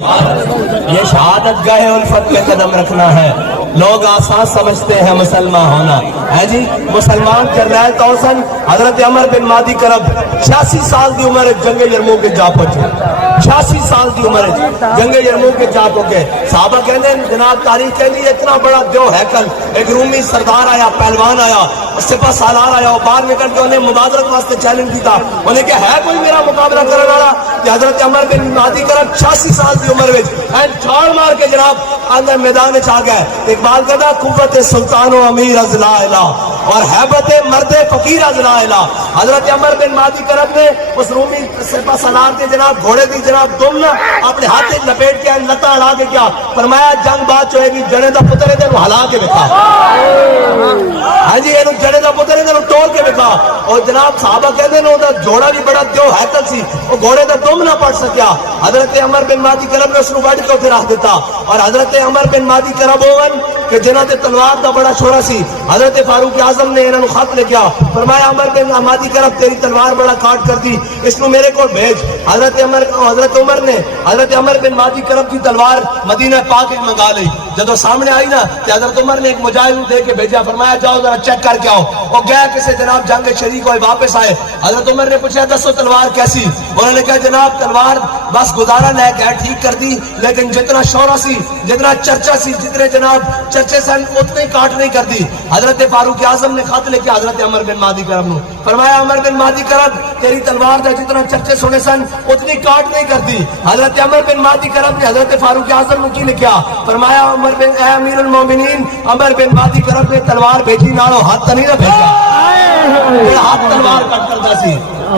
یہ شہادت گاہ الفت پہ قدم رکھنا ہے. لوگ آسان سمجھتے ہیں مسلمان ہونا ہے جی. مسلمان جرنیل توسن حضرت عمر بن مادی کرب 86 سال دی عمر جنگ یرموک کے جا پہنچے. 86 سال دی عمر جنگ یرموک کے جا پہنچے. صحابہ کہتے ہیں جناب تاریخ کہتی ہے اتنا بڑا دیو ہیکل, ایک رومی سردار آیا, پہلوان آیا, سپہ سالار آیا, اور باہر نکل کے انہیں مبادرت واسطے چیلنج کیتا. انہیں کہ ہے کوئی میرا مقابلہ کرنے والا؟ کہ حضرت عمر بن مادی کرب 86 سال دی عمر وچ چھاڑ مار کے جناب اندر میدان چ آ گئے. اقبال کہتا قوت سلطان و امیر از لا الہ اور حیبت مرد فقیر از لا الہ. حضرت عمر بن مادی کرب نے اس رومی سپہ سالار کے جناب گھوڑے دی جناب دم اپنے ہاتھ لپیٹ کے لتا اڑا کے کیا فرمایا جنگ بات چوئے گی جڑے دا پتر ادھر ہلا کے بکا. ہاں جی یہ جڑے دا پتر ادھر توڑ کے بکا. اور جناب صحابہ کہتے ہیں وہ جوڑا بھی بڑا دیو ہیکل سی, وہ گھوڑے دا دم نہ پڑ سکیا. حضرت عمر بن مادی کرب نے اس کو وڈ کے اتنے رکھ دیتا. اور حضرت عمر بن مادی کرب ہوون کہ جنہاں تے تلوار دا بڑا چھوڑا سی, حضرت فاروق اعظم نے انہوں خط لکھیا, فرمایا عمر بن مادی کرب تیری تلوار بڑا کاٹ کر دی, اس کو میرے کو بھیج. حضرت عمر نے حضرت عمر بن مادی کرب کی تلوار مدینہ پاک میں منگا لی. جب سامنے آئی نا کہ حضرت عمر نے ایک مجاہد دے کے بھیجا, فرمایا جاؤ ذرا چیک کر کے آؤ. وہ گیا کسی جناب جنگ شریک ہوئے, واپس آئے. حضرت عمر نے پوچھا دسو تلوار کیسی؟ انہوں نے کہا جناب تلوار بس گزارا لے گئے, ٹھیک کر دی, لیکن جتنا شورا سی, جتنا چرچا سی, جتنے جناب چرچے سن اتنے کاٹ نہیں کر دی. حضرت فاروق اعظم نے خط لے کے حضرت عمر بن مادی کرب نے فرمایا عمر بن مادی کرب تیری تلوار دے جتنا چرچے سنے سن اتنی کاٹ نہیں کر دی. حضرت عمر بن مادی کرب نے حضرت فاروق اعظم نے کی لکھیا, فرمایا عمر بن اے امیر المومنین عمر بن مادی کرب نے تلوار بھیجی نالو ہاتھ نہیں نہ بھیجا, ہاتھ تلوار کٹ کرتا سی.